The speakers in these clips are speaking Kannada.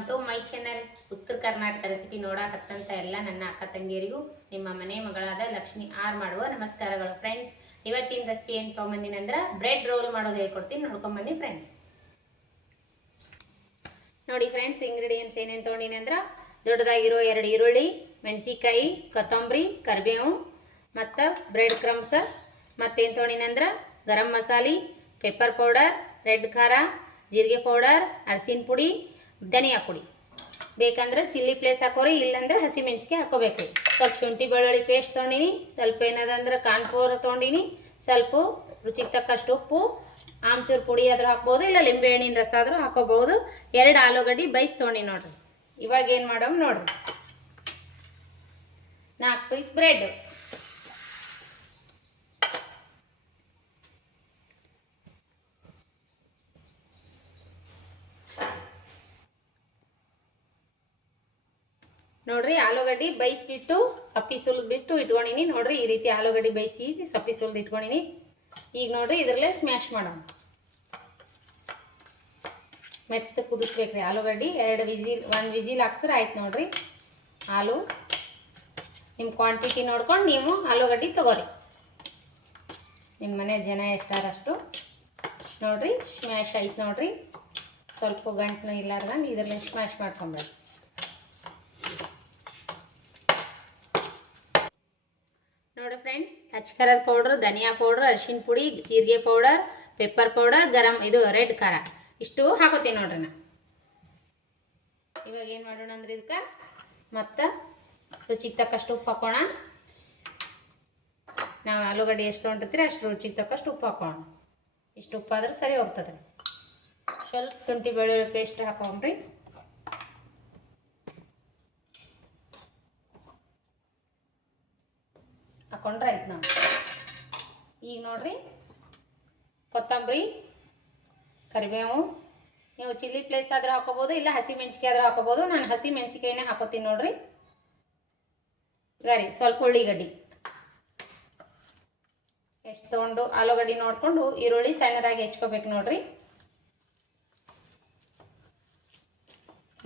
Welcome to my channel. ಉತ್ತರ ಕರ್ನಾಟಕ ರೆಸಿಪಿ ನೋಡಾಕತ್ತಂತ ಎಲ್ಲ ನನ್ನ ಅಕ್ಕ ತಂಗಿಯರಿಗೂ ನಿಮ್ಮ ಮನೆ ಮಗಳಾದ ಲಕ್ಷ್ಮಿ ಆರ್ ಮಾಡುವ ನಮಸ್ಕಾರಗಳು. ಫ್ರೆಂಡ್ಸ್, ಇವತ್ತಿನ ರೆಸಿಪಿ ಏನು ತೊಗೊಂಬಂದಿನಿ ಅಂದ್ರೆ ಬ್ರೆಡ್ ರೋಲ್ ಮಾಡೋದು ಹೇಳ್ಕೊಡ್ತೀನಿ, ನೋಡ್ಕೊಂಬನ್ನಿ ಫ್ರೆಂಡ್ಸ್. ನೋಡಿ ಫ್ರೆಂಡ್ಸ್, ಇಂಗ್ರೀಡಿಯೆಂಟ್ಸ್ ಏನೇನು ತೊಗೊಂಡಿನಿ ಅಂದ್ರೆ ದೊಡ್ಡದಾಗಿರೋ 2 ಈರುಳ್ಳಿ, ಮೆಣಸಿಕಾಯಿ, ಕೊತ್ತಂಬರಿ, ಕರಿಬೇವು ಮತ್ತು ಬ್ರೆಡ್ ಕ್ರಮ್ಸ್. ಮತ್ತೇನು ತೊಗೊಂಡಿನಿ ಅಂದ್ರೆ garam masala, pepper powder, red ಖಾರ, ಜೀರಿಗೆ ಪೌಡರ್, ಅರಸಿನ ಪುಡಿ, ಧನಿಯಾ ಪುಡಿ. ಬೇಕಂದ್ರೆ ಚಿಲ್ಲಿ ಪ್ಲೇಸ್ ಹಾಕೋರಿ, ಇಲ್ಲಾಂದ್ರೆ ಹಸಿ ಮೆಣಸಿಗೆ ಹಾಕೋಬೇಕ್ರಿ. ಸ್ವಲ್ಪ ಶುಂಠಿ ಬೆಳ್ಳುಳ್ಳಿ ಪೇಸ್ಟ್ ತೊಗೊಂಡಿನಿ, ಸ್ವಲ್ಪ ಏನದಂದ್ರೆ ಕಾರ್ನ್ಫ್ಲೋರ್ ತೊಗೊಂಡಿನಿ, ಸ್ವಲ್ಪ ರುಚಿಗೆ ತಕ್ಕಷ್ಟು ಉಪ್ಪು, ಆಮ್ಚೂರು ಪುಡಿ ಆದ್ರೂ ಹಾಕ್ಬೋದು, ಇಲ್ಲ ಲಿಂಬೆ ಹಣ್ಣಿನ ರಸ ಆದ್ರೂ ಹಾಕೋಬಹುದು. 2 ಆಲೂಗಡ್ಡೆ ಬೈಸ್ ತೊಗೊಂಡಿ ನೋಡ್ರಿ. ಇವಾಗ ಏನು ಮಾಡೋಮ್ ನೋಡ್ರಿ. 4 ಪೀಸ್ ಬ್ರೆಡ್, ನೋಡ್ರಿ. ಆಲೂಗಡ್ಡೆ ಬೈಸ್ಬಿಟ್ಟು ಸಪ್ಪಿ ಸುಲಿದ್ಬಿಟ್ಟು ಇಟ್ಕೊಂಡಿನಿ ನೋಡ್ರಿ. ಈ ರೀತಿ ಆಲೂಗಡ್ಡೆ ಬೈಸಿ ಸಪ್ಪಿ ಸುಲಿದು ಇಟ್ಕೊಂಡಿನಿ. ಈಗ ನೋಡ್ರಿ ಇದರಲ್ಲೇ ಸ್ಮ್ಯಾಶ್ ಮಾಡೋಣ. ಮೆತ್ತ ಕುದಿಸ್ಬೇಕ್ರಿ ಆಲೂಗಡ್ಡೆ. 1 ವಿಜಿಲ್ ಹಾಕ್ಸ್ರೆ ಆಯ್ತು ನೋಡ್ರಿ. ಹಾಲು ನಿಮ್ಮ ಕ್ವಾಂಟಿಟಿ ನೋಡ್ಕೊಂಡು ನೀವು ಆಲೂಗಡ್ಡೆ ತಗೋರಿ, ನಿಮ್ಮ ಮನೆ ಜನ ಎಷ್ಟಾರಷ್ಟು ನೋಡ್ರಿ. ಸ್ಮ್ಯಾಶ್ ಆಯ್ತು ನೋಡ್ರಿ. ಸ್ವಲ್ಪ ಗಂಟು ಇಲ್ಲಾರ್ದಂಗೆ ಇದರಲ್ಲೇ ಸ್ಮ್ಯಾಶ್ ಮಾಡ್ಕೊಂಬೇಡಿ. ನೋಡಿ ಫ್ರೆಂಡ್ಸ್, ಅಚ್ಕರದ ಪೌಡ್ರ್, ಧನಿಯಾ ಪೌಡ್ರ್, ಅರಿಶಿನ ಪುಡಿ, ಜೀರಿಗೆ ಪೌಡರ್, ಪೆಪ್ಪರ್ ಪೌಡರ್, ರೆಡ್ ಖಾರ ಇಷ್ಟು ಹಾಕೋತೀನಿ ನೋಡ್ರಿ ನಾ. ಇವಾಗ ಏನು ಮಾಡೋಣ ಅಂದ್ರೆ ಇದಕ್ಕೆ ಮತ್ತು ರುಚಿಗೆ ತಕ್ಕಷ್ಟು ಉಪ್ಪು ಹಾಕೋಣ. ನಾವು ಆಲೂಗಡ್ಡೆ ಎಷ್ಟು ತೊಗೊಂಡಿರ್ತೀರಿ ಅಷ್ಟು ರುಚಿಗೆ ತಕ್ಕಷ್ಟು ಉಪ್ಪು ಹಾಕೋಣ. ಇಷ್ಟು ಉಪ್ಪಾದ್ರೆ ಸರಿ ಹೋಗ್ತದೆ. ಸ್ವಲ್ಪ ಶುಂಠಿ ಬೆಳ್ಳುಳ್ಳಿ ಪೇಸ್ಟ್ ಹಾಕೊಂಡ್ರಿ. ಹಾಕೊಂಡ್ರೆ ಆಯ್ತು ನಾವು. ಈಗ ನೋಡ್ರಿ ಕೊತ್ತಂಬರಿ, ಕರಿಬೇವು, ನೀವು ಚಿಲ್ಲಿ ಪ್ಲೇಸ್ ಆದ್ರೂ ಹಾಕೋಬೋದು, ಇಲ್ಲ ಹಸಿ ಮೆಣಸಿಕಾಯಿ ಆದ್ರೂ ಹಾಕೋಬೋದು. ನಾನು ಹಸಿ ಮೆಣಸಿಕಾಯಿನೇ ಹಾಕೋತೀನಿ ನೋಡ್ರಿ. ಈಗ ರೀ ಸ್ವಲ್ಪ ಉಳ್ಳಿಗಡ್ಡಿ ಎಷ್ಟು ತೊಗೊಂಡು ಆಲೂಗಡ್ಡೆ ನೋಡಿಕೊಂಡು ಈರುಳ್ಳಿ ಸಣ್ಣದಾಗಿ ಹೆಚ್ಕೋಬೇಕು ನೋಡ್ರಿ.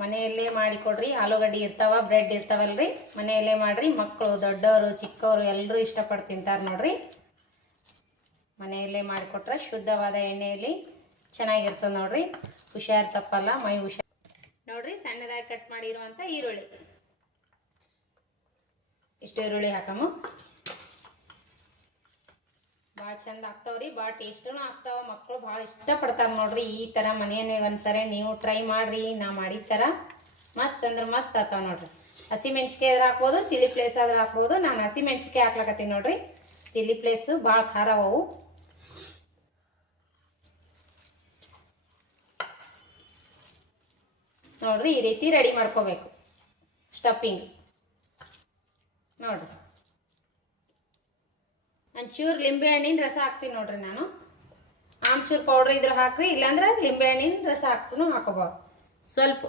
ಮನೆಯಲ್ಲೇ ಮಾಡಿಕೊಡ್ರಿ. ಆಲೂಗಡ್ಡೆ ಇರ್ತಾವ, ಬ್ರೆಡ್ ಇರ್ತಾವಲ್ರಿ, ಮನೆಯಲ್ಲೇ ಮಾಡ್ರಿ. ಮಕ್ಕಳು, ದೊಡ್ಡವರು, ಚಿಕ್ಕವರು ಎಲ್ಲರೂ ಇಷ್ಟಪಟ್ಟು ತಿಂತಾರೆ ನೋಡ್ರಿ. ಮನೆಯಲ್ಲೇ ಮಾಡಿಕೊಟ್ರೆ ಶುದ್ಧವಾದ ಎಣ್ಣೆಯಲ್ಲಿ ಚೆನ್ನಾಗಿರ್ತದೆ ನೋಡ್ರಿ. ಹುಷಾರು ತಪ್ಪಲ್ಲ, ಮೈ ಹುಷಾರು ನೋಡ್ರಿ. ಸಣ್ಣದಾಗಿ ಕಟ್ ಮಾಡಿರುವಂಥ ಈರುಳ್ಳಿ, ಇಷ್ಟು ಈರುಳ್ಳಿ ಹಾಕಮ್ಮ. ಭಾಳ ಚಂದ ಆಗ್ತಾವ್ರಿ, ಭಾಳ ಟೇಸ್ಟೂ ಆಗ್ತಾವ. ಮಕ್ಕಳು ಭಾಳ ಇಷ್ಟಪಡ್ತಾರೆ ನೋಡ್ರಿ. ಈ ಥರ ಮನೆಯನ್ನೇ ಒಂದ್ಸರಿ ನೀವು ಟ್ರೈ ಮಾಡಿರಿ. ನಾ ಮಾಡಿದ ಥರ ಮಸ್ತ್ ಅಂದ್ರೆ ಮಸ್ತ್ ಆಗ್ತಾವ ನೋಡ್ರಿ. ಹಸಿ ಮೆಣಸಿಕಾಯಿ ಆದ್ರೆ ಹಾಕ್ಬೋದು, ಚಿಲ್ಲಿ ಪ್ಲೇಸ್ ಆದ್ರೆ ಹಾಕ್ಬೋದು. ನಾನು ಹಸಿ ಮೆಣಸಿಕಾಯಿ ಹಾಕ್ಲಕತ್ತೀನಿ ನೋಡ್ರಿ. ಚಿಲ್ಲಿ ಪ್ಲೇಸು ಭಾಳ ಖಾರ ಅವು. ನೋಡ್ರಿ ಈ ರೀತಿ ರೆಡಿ ಮಾಡ್ಕೋಬೇಕು ಸ್ಟಫಿಂಗ್ ನೋಡ್ರಿ. ಒಂಚೂರು ಲಿಂಬೆ ಹಣ್ಣಿನ ರಸ ಹಾಕ್ತೀನಿ ನೋಡ್ರಿ ನಾನು. ಆಮ್ಚೂರು ಪೌಡ್ರ್ ಇದ್ರೆ ಹಾಕ್ರಿ, ಇಲ್ಲಾಂದ್ರೆ ಲಿಂಬೆ ಹಣ್ಣಿನ ರಸ ಹಾಕೋಬೋದು. ಸ್ವಲ್ಪ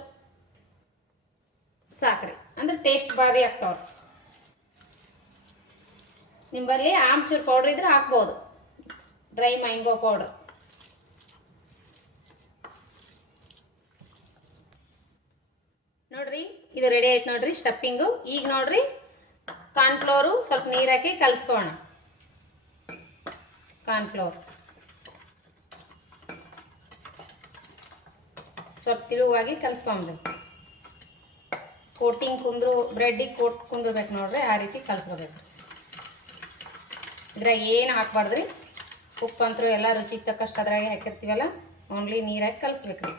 ಸಾಕ್ರಿ, ಅಂದ್ರೆ ಟೇಸ್ಟ್ ಭಾರಿ ಆಗ್ತಾವ್ರಿ. ನಿಂಬಲ್ಲಿ ಆಮ್ಚೂರು ಪೌಡ್ರ್ ಇದ್ರೆ ಹಾಕ್ಬೋದು, ಡ್ರೈ ಮ್ಯಾಂಗೋ ಪೌಡ್ರ್. ನೋಡ್ರಿ ಇದು ರೆಡಿ ಆಯ್ತು ನೋಡ್ರಿ ಸ್ಟಫಿಂಗು. ಈಗ ನೋಡ್ರಿ ಕಾರ್ನ್ಫ್ಲೋರು ಸ್ವಲ್ಪ ನೀರು ಹಾಕಿ ಕಲಿಸ್ಕೋಣ. ಕಾರ್ನ್ಫ್ಲೋರ್ ಸ್ವಲ್ಪ ತಿಳುವಾಗಿ ಕಲಿಸ್ಕೊಂಬ್ರಿ. ಕೋಟಿಂಗ್ ಬ್ರೆಡ್ಡಿಗೆ ಕೋಟ್ ಕುಂದ್ರಬೇಕು ನೋಡ್ರಿ, ಆ ರೀತಿ ಕಲಿಸ್ಕೋಬೇಕು. ಇದ್ರಾಗ ಏನು ಹಾಕ್ಬಾರ್ದ್ರಿ. ಉಪ್ಪಂತರೂ ಎಲ್ಲ ರುಚಿಗೆ ತಕ್ಕಷ್ಟು ಅದ್ರಾಗೆ ಹಾಕಿರ್ತೀವಲ್ಲ, ಓನ್ಲಿ ನೀರಾಗಿ ಕಲಿಸ್ಬೇಕ್ರಿ.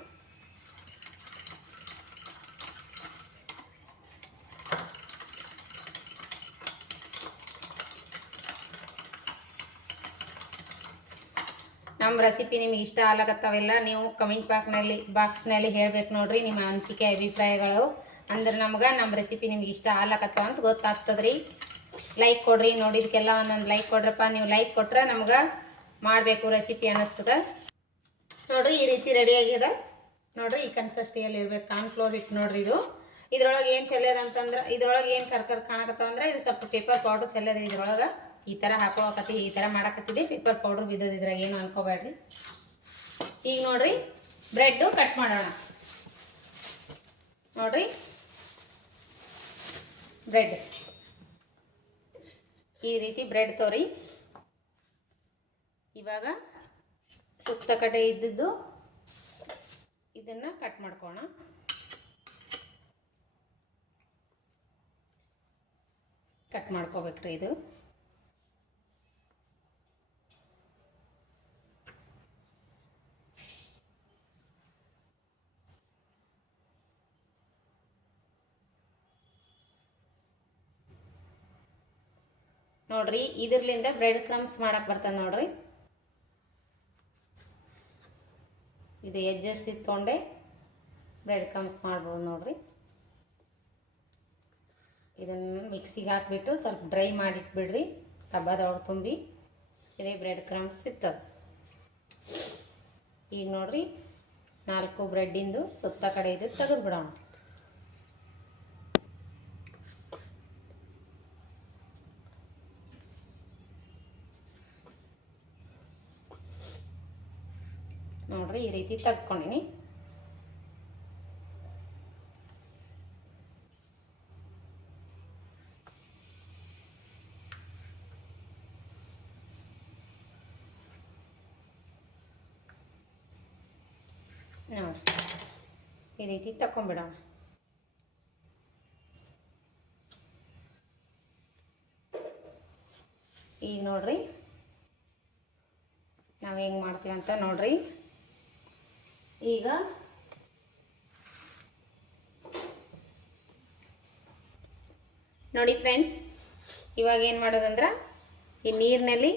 ನಮ್ಮ ರೆಸಿಪಿ ನಿಮಗೆ ಇಷ್ಟ ಆಗ್ಲಕತ್ತಾವೆಲ್ಲ ನೀವು ಕಮೆಂಟ್ ಬಾಕ್ಸ್ನಲ್ಲಿ ಹೇಳ್ಬೇಕು ನೋಡ್ರಿ ನಿಮ್ಮ ಅನಿಸಿಕೆ ಅಭಿಪ್ರಾಯಗಳು. ಅಂದ್ರೆ ನಮ್ಗೆ ನಮ್ಮ ರೆಸಿಪಿ ನಿಮ್ಗೆ ಇಷ್ಟ ಆಗ್ಲಕತ್ತಾವ ಅಂತ ಗೊತ್ತಾಗ್ತದ್ರಿ. ಲೈಕ್ ಕೊಡ್ರಿ. ನೋಡಿದಕ್ಕೆಲ್ಲ ಒಂದೊಂದು ಲೈಕ್ ಕೊಡ್ರಪ್ಪ. ನೀವು ಲೈಕ್ ಕೊಟ್ರೆ ನಮ್ಗೆ ಮಾಡಬೇಕು ರೆಸಿಪಿ ಅನ್ನಿಸ್ತದೆ ನೋಡ್ರಿ. ಈ ರೀತಿ ರೆಡಿ ಆಗಿದೆ ನೋಡ್ರಿ. ಈ ಕನ್ಸಿಸ್ಟೆನ್ಸಿಯಲ್ಲಿ ಇರ್ಬೇಕು ಕಾರ್ನ್ಫ್ಲೋರ್ ಹಿಟ್ಟು ನೋಡ್ರಿ. ಇದ್ರೊಳಗೆ ಏನು ಚೆಲ್ಲದ ಅಂತಂದ್ರೆ, ಇದ್ರೊಳಗೆ ಏನು ಕರ್ಕರ್ ಕಾಣಕತ್ತಾವ ಅಂದ್ರೆ ಇದು ಸ್ವಲ್ಪ ಪೇಪರ್ ಪೌಡ್ರ್ ಚೆಲ್ಲದ. ಇದ್ರೊಳಗೆ ಈ ಥರ ಹಾಕೊಳಕತ್ತಿ, ಈ ಥರ ಮಾಡಕತ್ತಿದ್ದೆ. ಪೇಪರ್ ಪೌಡ್ರ್ ಬಿದ್ದೋದಿದ್ರಾಗ, ಏನು ಅನ್ಕೋಬೇಡ್ರಿ. ಈಗ ನೋಡ್ರಿ ಬ್ರೆಡ್ಡು ಕಟ್ ಮಾಡೋಣ. ನೋಡ್ರಿ ಬ್ರೆಡ್ ಈ ರೀತಿ ಬ್ರೆಡ್ ತೋರಿ. ಇವಾಗ ಸುತ್ತ ಕಡೆ ಇದ್ದದ್ದು ಇದನ್ನು ಕಟ್ ಮಾಡ್ಕೋಣ. ಕಟ್ ಮಾಡ್ಕೋಬೇಕ್ರಿ ಇದು. ನೋಡ್ರಿ ಇದ್ರಲಿಂದ ಬ್ರೆಡ್ ಕ್ರಮ್ಸ್ ಮಾಡಕ್ಕೆ ಬರ್ತದೆ ನೋಡ್ರಿ. ಇದು ಎಡ್ಜಸ್ ಇಟ್ಕೊಂಡೆ ಬ್ರೆಡ್ ಕ್ರಮ್ಸ್ ಮಾಡ್ಬೋದು ನೋಡ್ರಿ. ಇದನ್ನು ಮಿಕ್ಸಿಗೆ ಹಾಕಿಬಿಟ್ಟು ಸ್ವಲ್ಪ ಡ್ರೈ ಮಾಡಿಟ್ಬಿಡ್ರಿ ಡಬ್ಬದೊಳಗೆ ತುಂಬಿ. ಇದೇ ಬ್ರೆಡ್ ಕ್ರಮ್ಸ್ ಸಿಗ್ತದೆ. ಈಗ ನೋಡ್ರಿ 4 ಬ್ರೆಡ್ಡಿಂದು ಸುತ್ತ ಕಡೆ ಇದು ತೆಗೆದು ಬಿಡೋಣ. ನೋಡ್ರಿ ಈ ರೀತಿ ತೆಗ್ಕೊಂಡಿನಿ. ನೋಡಿ ಈ ರೀತಿ ತಕೊಂಡ್ಬಿಡೋಣ. ಈಗ ನೋಡ್ರಿ ನಾವು ಹೆಂಗೆ ಮಾಡ್ತೀವಿ ಅಂತ ನೋಡ್ರಿ. ಈಗ ನೋಡಿ ಫ್ರೆಂಡ್ಸ್, ಇವಾಗ ಏನು ಮಾಡೋದಂದ್ರೆ ಈ ನೀರಿನಲ್ಲಿ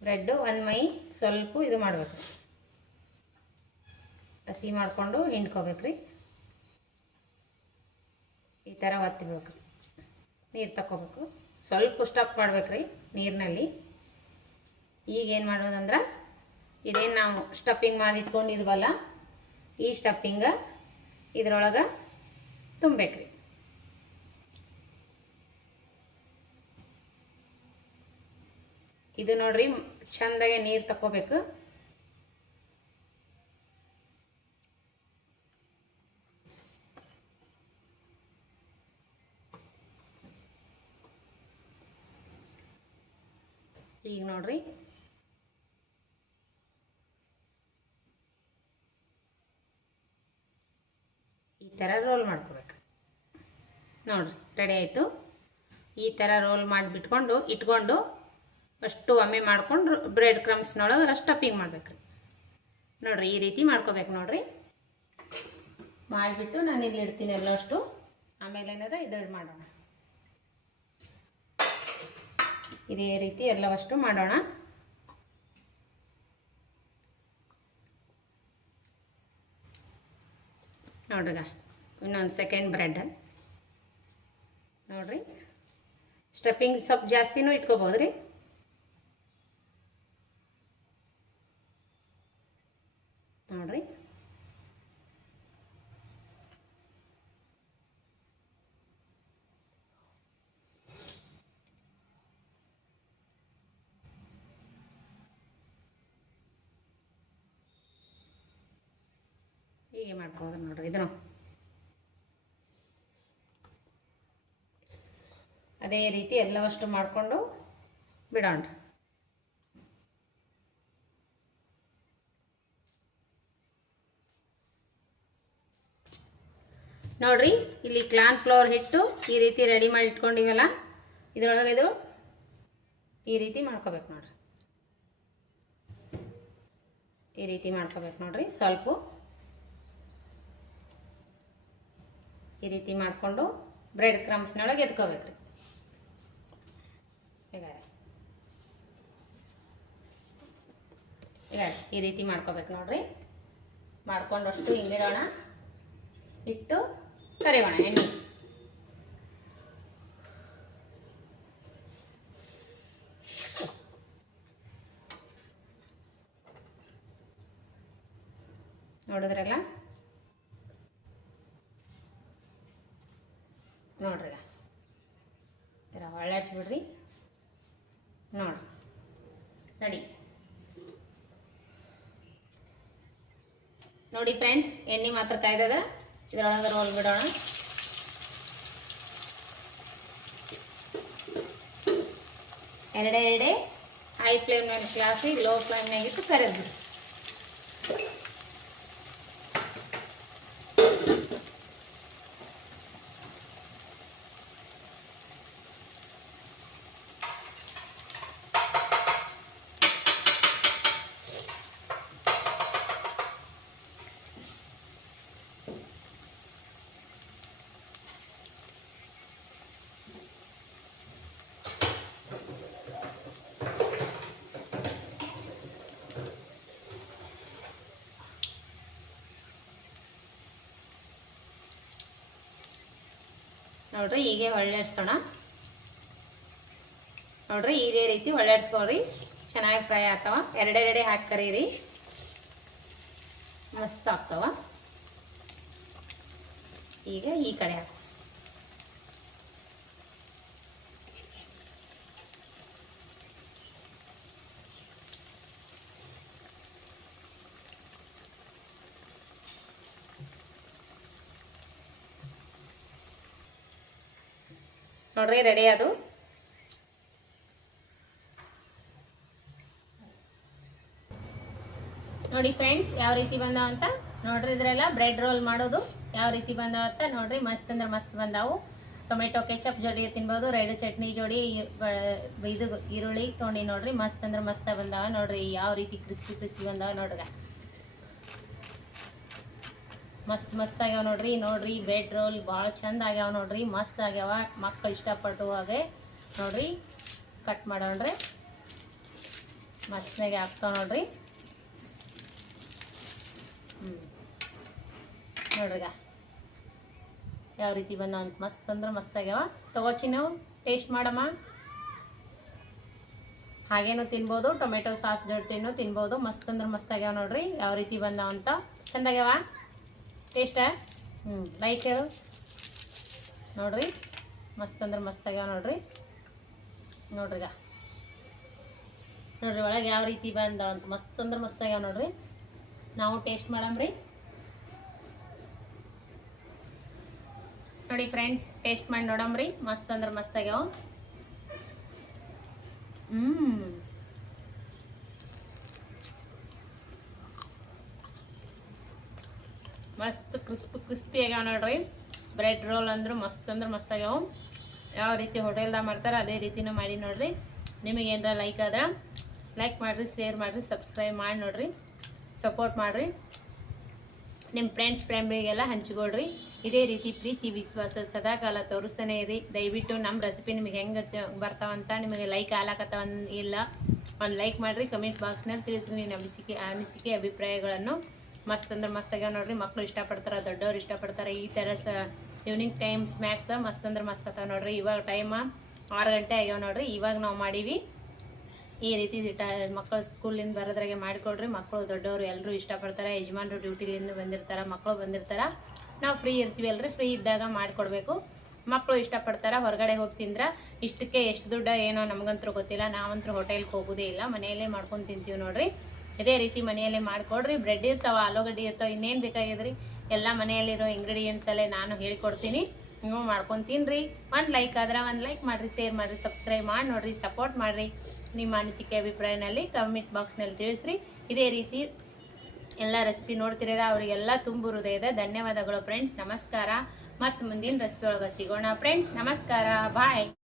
ಬ್ರೆಡ್ಡು ಒಂದು ಮೈ ಸ್ವಲ್ಪ ಇದು ಮಾಡಬೇಕು, ಹಸಿ ಮಾಡಿಕೊಂಡು ಹಿಂಡ್ಕೋಬೇಕ್ರಿ. ಈ ಥರ ಒತ್ತಿಬೇಕು. ನೀರು ತಗೋಬೇಕು, ಸ್ವಲ್ಪ ಸ್ಟಫ್ ಮಾಡ್ಬೇಕ್ರಿ ನೀರಿನಲ್ಲಿ. ಈಗ ಏನು ಮಾಡೋದಂದ್ರೆ ಇದೇನು ನಾವು ಸ್ಟಫಿಂಗ್ ಮಾಡಿ ಇಟ್ಕೊಂಡಿರ್ವಲ್ಲ, ಈ ಸ್ಟಫಿಂಗ ಇದ್ರೊಳಗೆ ತುಂಬಬೇಕ್ರಿ. ಇದು ನೋಡ್ರಿ ಚಂದಾಗೆ ನೀರು ತಗೋಬೇಕು. ಈಗ ನೋಡ್ರಿ ಈ ಥರ ರೋಲ್ ಮಾಡ್ಕೋಬೇಕು. ನೋಡ್ರಿ ರೆಡಿ ಆಯಿತು. ಈ ಥರ ರೋಲ್ ಮಾಡಿಬಿಟ್ಕೊಂಡು ಇಟ್ಕೊಂಡು ಅಷ್ಟು ಒಮ್ಮೆ ಮಾಡ್ಕೊಂಡು ಬ್ರೆಡ್ ಕ್ರಮ್ಸ್ನೊಳಗೆ ಸ್ಟಫಿಂಗ್ ಮಾಡ್ಬೇಕ್ರಿ. ನೋಡ್ರಿ ಈ ರೀತಿ ಮಾಡ್ಕೋಬೇಕು ನೋಡ್ರಿ. ಮಾಡಿಬಿಟ್ಟು ನಾನು ಇಲ್ಲಿ ಇಡ್ತೀನಿ ಎಲ್ಲಷ್ಟು. ಆಮೇಲೆ ಏನದ ಇದು ಮಾಡೋಣ. ಇದೇ ರೀತಿ ಎಲ್ಲವಷ್ಟು ಮಾಡೋಣ. ನೋಡ್ರಿಗ ಇನ್ನೊಂದು ಸೆಕೆಂಡ್ ಬ್ರೆಡ್ ನೋಡ್ರಿ. ಸ್ಟಫಿಂಗ್ ಸ್ವಲ್ಪ ಜಾಸ್ತಿನೂ ಇಟ್ಕೋಬೋದ್ರಿ. ನೋಡ್ರಿ ಹೀಗೆ ಮಾಡ್ಕೋದು ನೋಡ್ರಿ. ಇದನ್ನು ಅದೇ ರೀತಿ ಎಲ್ಲವಷ್ಟು ಮಾಡಿಕೊಂಡು ಬಿಡೋಣ. ನೋಡ್ರಿ ಇಲ್ಲಿ ಕಾರ್ನ್ ಫ್ಲೋರ್ ಹಿಟ್ಟು ಈ ರೀತಿ ರೆಡಿ ಮಾಡಿ ಇಟ್ಕೊಂಡಿವಲ್ಲ, ಇದರೊಳಗೆ ಇದು ಈ ರೀತಿ ಮಾಡ್ಕೋಬೇಕು ನೋಡ್ರಿ. ಈ ರೀತಿ ಮಾಡ್ಕೋಬೇಕು ನೋಡ್ರಿ. ಸ್ವಲ್ಪ ಈ ರೀತಿ ಮಾಡಿಕೊಂಡು ಬ್ರೆಡ್ ಕ್ರಮ್ಸ್ನೊಳಗೆ ಎತ್ಕೋಬೇಕ್ರಿ. ಈಗ ಈ ರೀತಿ ಮಾಡ್ಕೋಬೇಕು ನೋಡ್ರಿ. ಮಾಡ್ಕೊಂಡು ಅಷ್ಟು ಹಿಂಗಿಡೋಣ. ಇಟ್ಟು ಕರಿಯೋಣ ಎಣ್ಣೆ. ನೋಡಿದ್ರಲ್ಲ, ನೋಡ್ರಿ ಹೊಳ್ಳಾಡ್ಸ್ಬಿಡ್ರಿ. ನೋಡಿ ರೆಡಿ. ನೋಡಿ ಫ್ರೆಂಡ್ಸ್, ಎಣ್ಣೆ ಮಾತ್ರ ಕಾಯ್ದದ. ಇದರೊಳಗೆ ರೋಲ್ ಬಿಡೋಣ. ಎರಡೇ ಹೈ ಫ್ಲೇಮ್ನಾಗ ಗ್ಲಾಸಿಗೆ ಲೋ ಫ್ಲೇಮ್ನಾಗಿಟ್ಟು ಕರೆದು ನೋಡ್ರಿ. ಹೀಗೆ ಒಳ್ಳೆಡ್ಸೋಣ ನೋಡ್ರಿ. ಇದೇ ರೀತಿ ಒಳ್ಳೆಡ್ಸ್ಕೊಳ್ರಿ, ಚೆನ್ನಾಗಿ ಫ್ರೈ ಆಗ್ತಾವ. ಎರಡೆರಡೆ ಹಾಕಿ ಕರೀರಿ, ಮಸ್ತ್ ಆಗ್ತಾವ. ಈಗ ಈ ಕಡೆ ಹಾಕಿ ನೋಡ್ರಿ. ರೆಡಿ ಅದು. ನೋಡಿ ಫ್ರೆಂಡ್ಸ್, ಯಾವ ರೀತಿ ಬಂದಾವ ಅಂತ ನೋಡ್ರಿ. ಇದ್ರೆಲ್ಲ ಬ್ರೆಡ್ ರೋಲ್ ಮಾಡೋದು ಯಾವ ರೀತಿ ಬಂದಾವ ಅಂತ ನೋಡ್ರಿ. ಮಸ್ತ್ ಅಂದ್ರೆ ಮಸ್ತ್ ಬಂದಾವು. ಟೊಮೆಟೊ ಕೆಚಪ್ ಜೋಡಿ ತಿನ್ಬೋದು, ರೆಡ್ ಚಟ್ನಿ ಜೋಡಿ ಇದು ಈರುಳ್ಳಿ ತೊಗೊಂಡು ನೋಡ್ರಿ. ಮಸ್ತ್ ಅಂದ್ರೆ ಮಸ್ತ್ ಬಂದಾವ ನೋಡ್ರಿ. ಯಾವ ರೀತಿ ಕ್ರಿಸ್ಪಿ ಬಂದಾವ ನೋಡ್ರಿ. ಮಸ್ತ್ ಆಗ್ಯಾವ ನೋಡ್ರಿ. ನೋಡ್ರಿ ಬ್ರೆಡ್ ರೋಲ್ ಭಾಳ ಚಂದ ಆಗ್ಯಾವ ನೋಡ್ರಿ. ಮಸ್ತ್ ಆಗ್ಯಾವ. ಮಕ್ಕಳು ಇಷ್ಟಪಟ್ಟು ಹಾಗೆ ನೋಡ್ರಿ. ಕಟ್ ಮಾಡೋಣ್ರಿ. ಮಸ್ತ್ನಾಗೆ ಆಗ್ತಾವ ನೋಡ್ರಿ. ನೋಡ್ರಿಗ ಯಾವ ರೀತಿ ಬಂದಾವ ಅಂತ. ಮಸ್ತ್ ಅಂದ್ರೆ ಮಸ್ತ್ ಆಗ್ಯಾವ. ತಗೋಚಿ ನಾವು ಟೇಸ್ಟ್ ಮಾಡಮ್ಮ. ಹಾಗೇನು ತಿನ್ಬೋದು, ಟೊಮೆಟೊ ಸಾಸ್ ಜೊತೆನೂ ತಿನ್ಬೋದು. ಮಸ್ತ್ ಅಂದ್ರೆ ಮಸ್ತ್ ಆಗ್ಯಾವ ನೋಡ್ರಿ. ಯಾವ ರೀತಿ ಬಂದಾವ ಅಂತ. ಚಂದ ಆಗ್ಯಾವ ಟೇಸ್ಟ. ಲೈಕ್ ಹೇಳು ನೋಡ್ರಿ. ಮಸ್ತ್ ಅಂದ್ರೆ ಮಸ್ತ್ ಆಗ್ಯಾವ ನೋಡ್ರಿ. ನೋಡ್ರಿಗ ನೋಡ್ರಿ ಒಳಗೆ ಯಾವ ರೀತಿ ಬಂದಾವ ಅಂತ. ಮಸ್ತ್ ಅಂದ್ರೆ ಮಸ್ತ್ ಆಗ್ಯಾವ ನೋಡ್ರಿ. ನಾವು ಟೇಸ್ಟ್ ಮಾಡಮ್ರಿ. ನೋಡಿ ಫ್ರೆಂಡ್ಸ್, ಟೇಸ್ಟ್ ಮಾಡಿ ನೋಡಮ್ರಿ. ಮಸ್ತ್ ಅಂದ್ರೆ ಮಸ್ತ್ ಆಗ್ಯಾವ. ಮಸ್ತ್ ಕ್ರಿಸ್ಪಿ ಆಗ್ಯಾವ ನೋಡ್ರಿ. ಬ್ರೆಡ್ ರೋಲ್ ಅಂದ್ರೆ ಮಸ್ತ್ ಆಗ್ಯಾವ. ಯಾವ ರೀತಿ ಹೋಟೆಲ್ದಾಗ ಮಾಡ್ತಾರೆ ಅದೇ ರೀತಿನೂ ಮಾಡಿ ನೋಡ್ರಿ. ನಿಮಗೆ ಏನಾರ ಲೈಕ್ ಆದ್ರೆ ಲೈಕ್ ಮಾಡಿರಿ, ಶೇರ್ ಮಾಡಿರಿ, ಸಬ್ಸ್ಕ್ರೈಬ್ ಮಾಡಿ ನೋಡ್ರಿ. ಸಪೋರ್ಟ್ ಮಾಡಿರಿ. ನಿಮ್ಮ ಫ್ರೆಂಡ್ಸ್ ಫ್ಯಾಮಿಲಿಗೆಲ್ಲ ಹಂಚ್ಕೊಳ್ರಿ. ಇದೇ ರೀತಿ ಪ್ರೀತಿ ವಿಶ್ವಾಸ ಸದಾಕಾಲ ತೋರಿಸ್ತಾನೆ ಇರಿ. ದಯವಿಟ್ಟು ನಮ್ಮ ರೆಸಿಪಿ ನಿಮಗೆ ಹೆಂಗೆ ಬರ್ತಾವಂತ, ನಿಮಗೆ ಲೈಕ್ ಆಲಾಕತ್ತಾವ ಇಲ್ಲ ಒಂದು ಲೈಕ್ ಮಾಡಿರಿ. ಕಮೆಂಟ್ ಬಾಕ್ಸ್ನಲ್ಲಿ ತಿಳಿಸ್ರಿ ನಿಮ್ಮ ಅನಿಸಿಕೆ ಅಭಿಪ್ರಾಯಗಳನ್ನು. ಮಸ್ತ್ ಅಂದ್ರೆ ಮಸ್ತ್ ಆಗ್ಯಾವ ನೋಡ್ರಿ. ಮಕ್ಕಳು ಇಷ್ಟಪಡ್ತಾರೆ, ದೊಡ್ಡವ್ರು ಇಷ್ಟಪಡ್ತಾರೆ. ಈ ಥರ ಈವ್ನಿಂಗ್ ಟೈಮ್ ಸ್ನ್ಯಾಕ್ಸ್ ಮಸ್ತ್ ಅಂದ್ರೆ ಮಸ್ತ್ ಆಗ್ತಾವೆ ನೋಡ್ರಿ. ಇವಾಗ ಟೈಮ್ 6 ಗಂಟೆ ಆಗ್ಯಾವ ನೋಡ್ರಿ. ಇವಾಗ ನಾವು ಮಾಡೀವಿ. ಈ ರೀತಿ ಮಕ್ಕಳು ಸ್ಕೂಲಿಂದ ಬರೋದ್ರಾಗೆ ಮಾಡಿಕೊಡ್ರಿ. ಮಕ್ಕಳು ದೊಡ್ಡವರು ಎಲ್ಲರೂ ಇಷ್ಟಪಡ್ತಾರೆ. ಯಜಮಾನ್ರು ಡ್ಯೂಟಿಲಿಂದ ಬಂದಿರ್ತಾರೆ, ಮಕ್ಕಳು ಬಂದಿರ್ತಾರೆ. ನಾವು ಫ್ರೀ ಇರ್ತೀವಿ ಅಲ್ರಿ, ಫ್ರೀ ಇದ್ದಾಗ ಮಾಡಿಕೊಡ್ಬೇಕು. ಮಕ್ಕಳು ಇಷ್ಟಪಡ್ತಾರೆ. ಹೊರಗಡೆ ಹೋಗಿ ತಿಂದ್ರೆ ಇಷ್ಟಕ್ಕೆ ಎಷ್ಟು ದುಡ್ಡು ಏನೋ ನಮಗಂತೂ ಗೊತ್ತಿಲ್ಲ. ನಾವಂತೂ ಹೋಟೆಲ್ಗೆ ಹೋಗೋದೇ ಇಲ್ಲ, ಮನೆಯಲ್ಲೇ ಮಾಡ್ಕೊಂಡು ತಿಂತೀವಿ ನೋಡ್ರಿ. ಇದೇ ರೀತಿ ಮನೆಯಲ್ಲೇ ಮಾಡಿಕೊಡ್ರಿ. ಬ್ರೆಡ್ ಇರ್ತಾವೆ, ಆಲೂಗಡ್ಡೆ ಇರ್ತಾವೆ, ಇನ್ನೇನು ಬೇಕಾಗಿದ್ರಿ ಎಲ್ಲ ಮನೆಯಲ್ಲಿರೋ ಇಂಗ್ರೀಡಿಯೆಂಟ್ಸಲ್ಲೇ ನಾನು ಹೇಳಿಕೊಡ್ತೀನಿ. ನೀವು ಮಾಡ್ಕೊಂಡು ತಿನ್ನಿರಿ. ಒಂದು ಲೈಕ್ ಆದ್ರೆ ಒಂದು ಲೈಕ್ ಮಾಡಿರಿ, ಶೇರ್ ಮಾಡಿರಿ, ಸಬ್ಸ್ಕ್ರೈಬ್ ಮಾಡಿ ನೋಡಿರಿ, ಸಪೋರ್ಟ್ ಮಾಡಿರಿ. ನಿಮ್ಮ ಅನಿಸಿಕೆ ಅಭಿಪ್ರಾಯನಲ್ಲಿ ಕಮೆಂಟ್ ಬಾಕ್ಸ್ನಲ್ಲಿ ತಿಳಿಸ್ರಿ. ಇದೇ ರೀತಿ ಎಲ್ಲ ರೆಸಿಪಿ ನೋಡ್ತಿರೋದ ಅವರಿಗೆಲ್ಲ ತುಂಬು ಹೃದಯದ ಧನ್ಯವಾದಗಳು ಫ್ರೆಂಡ್ಸ್. ನಮಸ್ಕಾರ. ಮತ್ತು ಮುಂದಿನ ರೆಸಿಪಿ ಒಳಗೆ ಸಿಗೋಣ ಫ್ರೆಂಡ್ಸ್. ನಮಸ್ಕಾರ, ಬಾಯ್.